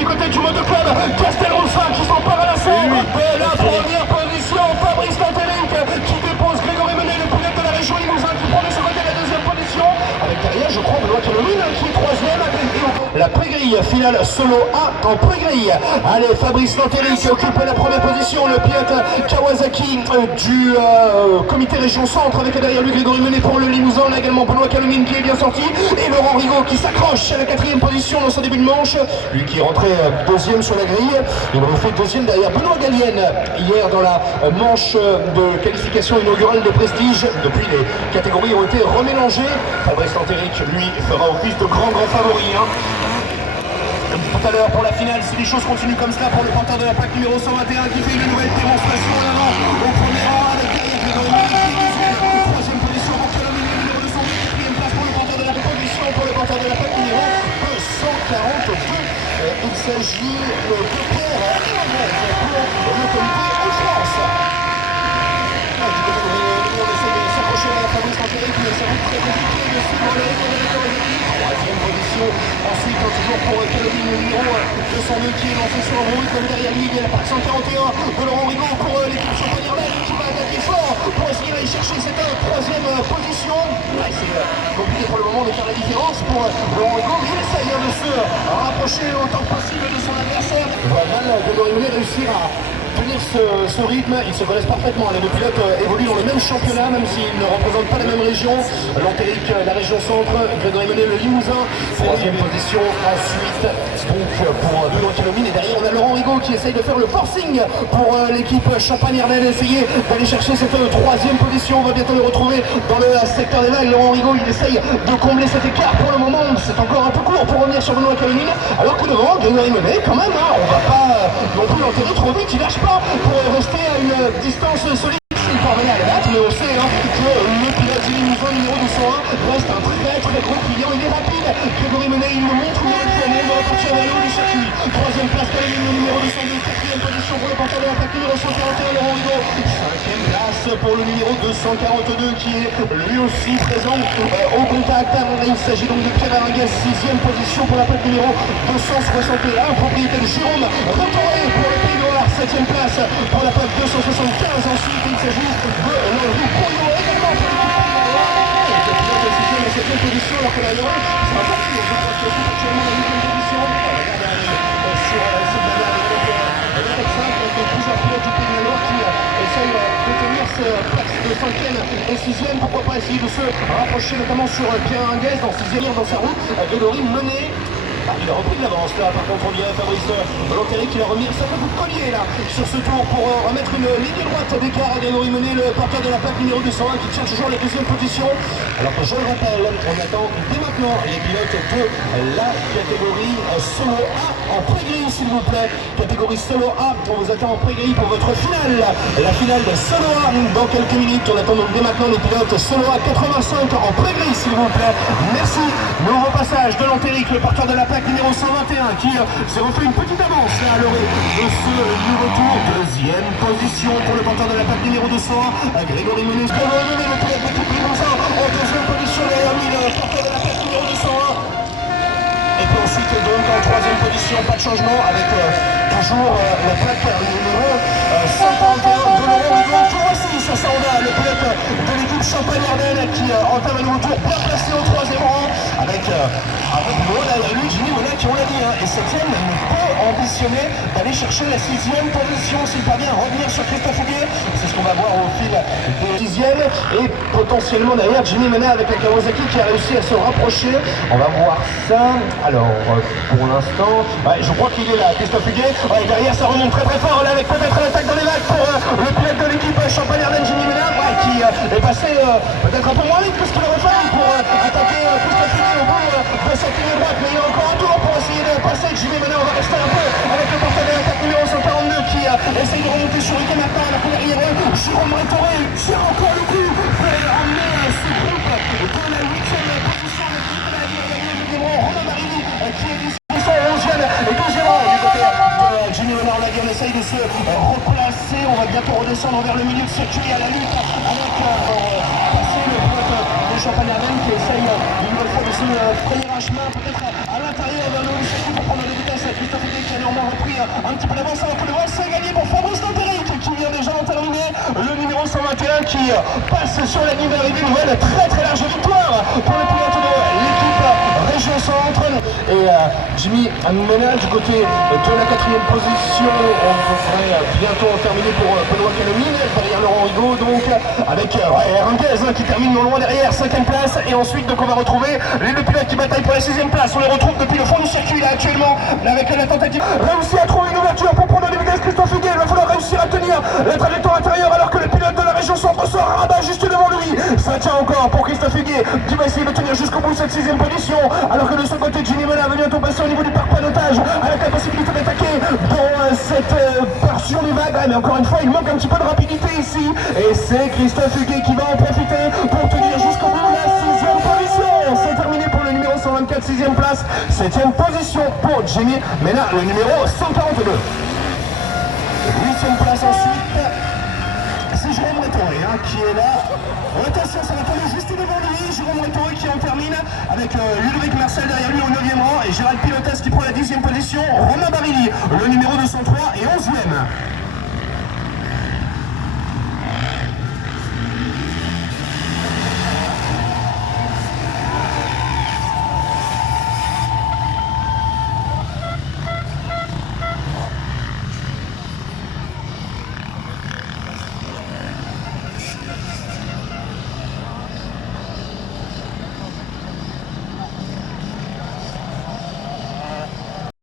du côté du motoclub Castelroussin qui s'empare à la scène de la première position. Fabrice Lanteric qui dépose Grégory Menet, le pilote de la région Limousin, qui prend de son côté la deuxième position. Avec derrière, je crois, Benoît Calomine qui est troisième. La pré-grille finale solo A en pré-grille. Allez, Fabrice Lanteric qui occupe la première position. Le pilote Kawasaki du comité région centre avec derrière lui Grégory Menet pour le Limousin. On a également Benoît Calomine qui est bien sorti. Et Laurent Rigaud qui s'accroche à la quatrième position dans son début de manche. Lui qui est rentré deuxième sur la grille. Il aurait fait deuxième derrière Benoît Gallienne hier dans la manche de qualification inaugurale de prestige. Depuis, les catégories ont été remélangées. Fabrice Lanteric, lui, fera office de grand favori. Comme tout à l'heure pour la finale, si les choses continuent comme cela pour le porteur de la plaque numéro 121 qui fait une nouvelle démonstration en avant au premier rang avec derrière Grégory Menet, troisième position pour Calomine, le numéro 200, quatrième place pour le porteur de la position pour le porteur de la plaque numéro 242. Il s'agit de Pierre Emmanuel pour le comité en France. Du côté de Grégory, on essaie de s'approcher à la Fabrice Lanteric, mais ça va être très compliqué de suivre le rythme de la Kawasaki. Troisième position, ensuite toujours pour Calomine, le numéro 202 qui est lancé sur un bon rythme. Derrière lui, il y a la plaque 141 de Laurent Rigaud pour l'équipe Champagne-Ardenne qui va attaquer fort pour essayer d'aller chercher cette troisième position. C'est compliqué pour le moment de faire la différence pour Laurent Rigaud, mais il essaye de se rapprocher autant que possible de son adversaire. Voilà, Grégory Menet réussir à tenir ce rythme. Ils se connaissent parfaitement. Les deux pilotes évoluent dans le même championnat, même s'ils ne représentent pas la même région. Lanteric, la région centre, Grégory Menet, le Limousin. Troisième position ensuite donc pour Benoît Calomine. Et derrière, on a Laurent Rigaud qui essaye de faire le forcing pour l'équipe Champagne-Ardenne, essayer d'aller chercher cette troisième position. On va bientôt le retrouver dans le secteur des vagues. Laurent Rigaud, il essaye de combler cet écart. Pour le moment, c'est encore un peu court pour revenir sur Benoît Calomine. Alors que devant, Grégory Menet, quand même, on va pas non plus l'enterrer trop vite. Il lâche pas pour rester à une distance solide. Il parvenait à le battre, mais on sait que le pilote du Limousin numéro 201 reste un très gros client. Il est rapide. Grégory Menet, il le montre, on va repartir vers le haut du circuit. Troisième place, Calomine, le numéro 212. Quatrième position pour le porteur de la plaque numéro 141, Laurent Rigaud. Cinquième place pour le numéro 242 qui est lui aussi présent au contact. Il s'agit donc de Pierre Aringues. Sixième position pour la plaque numéro 261, propriété de Jérôme Retouré pour le Pays Noir. Septième place pour la plaque 275. Ensuite, il s'agit de Louis Couillon également. Et le pilote de sixième et septième position, alors que la Lorraine sera partie. Je crois que c'est actuellement la huitième position. Sur cette dernière avec le top 5, avec plusieurs pilotes du Pays Noir qui essayent de tenir ce place de cinquième et sixième. Pourquoi pas essayer de se rapprocher notamment sur Pierre Aringues dans sixième dans sa route. Grégory Menet. Il a repris de l'avance là, par contre on dirait Fabrice Lanteric qui a remis un certain coup de collier là sur ce tour pour remettre une ligne droite d'écart à Grégory Menet, le porteur de la plaque numéro 201 qui tient toujours la deuxième position. Alors que je le rappelle, on attend dès maintenant les pilotes de la catégorie solo A en pré-grille s'il vous plaît. Catégorie solo A, on vous attend en pré-grille pour votre finale. La finale de solo A dans quelques minutes. On attend donc dès maintenant les pilotes solo A 85 en pré-grille s'il vous plaît. Merci. Nouveau passage de Lanteric, le porteur de la plaque numéro 121 qui s'est refait une petite avance là, à l'orée de ce nouveau tour. Deuxième position pour le porteur de la plaque numéro 201, Grégory Menet. Grégory Menet, le pilote d'équipe Limousin, en deuxième position derrière lui, le porteur de la plaque numéro 201. Et puis ensuite donc en troisième position, pas de changement avec toujours la plaque numéro 141 de Laurent Rigaud. Tour aussi, ça on a le pilote de l'équipe Champagne-Ardenne qui entame un nouveau tour bien placé au troisième rang avec lui, Jimmy Mola qui on l'a dit, et septième, il peut ambitionner d'aller chercher la sixième position s'il parvient à revenir sur Christophe Huguet. C'est ce qu'on va voir au fil des dixièmes et potentiellement derrière Jimmy Mola avec la Kawasaki qui a réussi à se rapprocher. On va voir ça. Alors pour l'instant, je crois qu'il est là, Christophe Huguet. Derrière ça remonte très fort là avec peut-être l'attaque dans les vagues pour le pilote de l'équipe Champagne-Ardenne, Jimmy Mola, qui est passé peut-être un peu moins vite que ce qu'il aurait fallu pour attaquer Christophe Huguet au bout de cette ligne droite, mais il y a encore un tour pour essayer de passer. Jimmy Mola, on va rester un peu avec le porteur de l'attaque numéro 142 qui essaye de remonter sur Huguet maintenant à la derrière eux. Jérôme Retouré tient encore le coup pour ramener ce groupe de la huitième position. Romain Marini qui est ici son 11e et 12e rang du côté de Jimmy Mola. On l'a dit, on essaye de se replacer. On va bientôt redescendre vers le milieu de circuit à la lutte avec passer le pilote de Champagne. Van der Ven qui essaye une nouvelle fois de se frayer un chemin peut-être à l'intérieur de l'eau pour prendre de vitesse. Christophe Higuet qui a néanmoins repris un petit peu d'avance avant que le vol c'est gagné pour Fabrice Lantéric qui vient déjà en terminer. Le numéro 121 qui passe sur la ligne d'arrivée. Nouvelle très large victoire pour le pilote de l'équipe Région Centre. Et Jimmy Mena du côté de la 4e position. On devrait bientôt terminer pour Benoît Calamine derrière Laurent Rigaud, donc avec Ranguez qui termine non loin derrière, 5e place. Et ensuite donc on va retrouver les deux pilotes qui bataillent pour la 6e place. On les retrouve depuis le fond du circuit là actuellement avec la tentative réussi à trouver une ouverture pour prendre des vitesses. Christophe Higuet, il va falloir réussir à tenir la trajectoire intérieure alors que le pilote de la Région Centre se rabat juste devant lui. Ça tient encore pour Christophe Higuet qui va essayer de tenir jusqu'au bout cette 6e position, alors que de son côté Jimmy Mena va bientôt passer au niveau du parc panotage avec la possibilité d'attaquer dans cette portion du vague. Mais encore une fois il manque un petit peu de rapidité ici et c'est Christophe Higuet qui va en profiter pour tenir jusqu'au bout de la 6e position. C'est terminé pour le numéro 124, 6e place, 7e position pour Jimmy Mena, le numéro 142. 8e place ensuite, c'est Jérôme Rétoré qui est là. Attention, ça va tomber juste devant lui. Jérôme Rétoré qui en termine avec Ludovic Marcel derrière lui au 9e rang et Gérald Pilotes qui prend la 10e position. Romain Barilli, le numéro 203 et 11e.